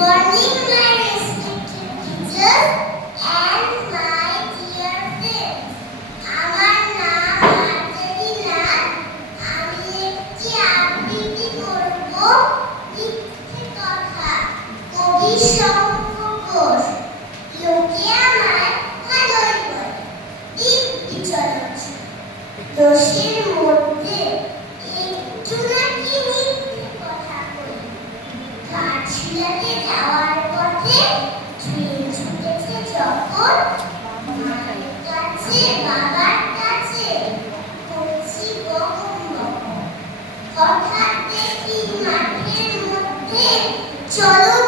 morning, my respected teacher and my dear friends. আমার নাম আরজাদি নাথ। আমি একটি আবৃত্তি করব মিথ্যে কথা। কবি শঙ্কর ঘোষ। লোকে আমায় ভালোই বলে, দিব্যি চলচ্চিত্র। দোষের মধ্যে একটু নাকি মিথ্যে কথা কই। ঘাটশিলাতে যাওয়ার পথে ট্রেন ছুটেছে যখন, মায়ের কাছে বাবার কাছে করছি বকম বকম। হঠাৎ দেখি মাঠের মধ্যে চলো